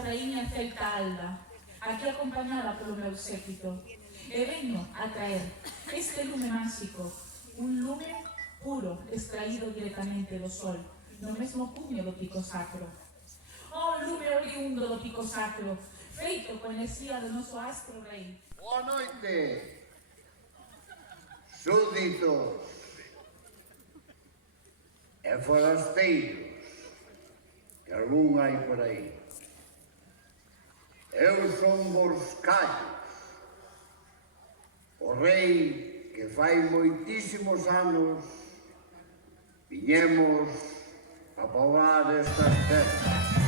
a raíña celta Alba, aquí acompañada polo meu séquito, e veño a traer este lume máxico, un lume puro, extraído directamente do sol, no mesmo cuño do pico sacro. Oh, lume oriundo do pico sacro, feito coa enerxía do noso astro rei. Boa noite, súditos e forasteiros, que algún hai por aí. Eu son Boscallos, o rei que fai moitísimos anos viñemos a poblar estas terras.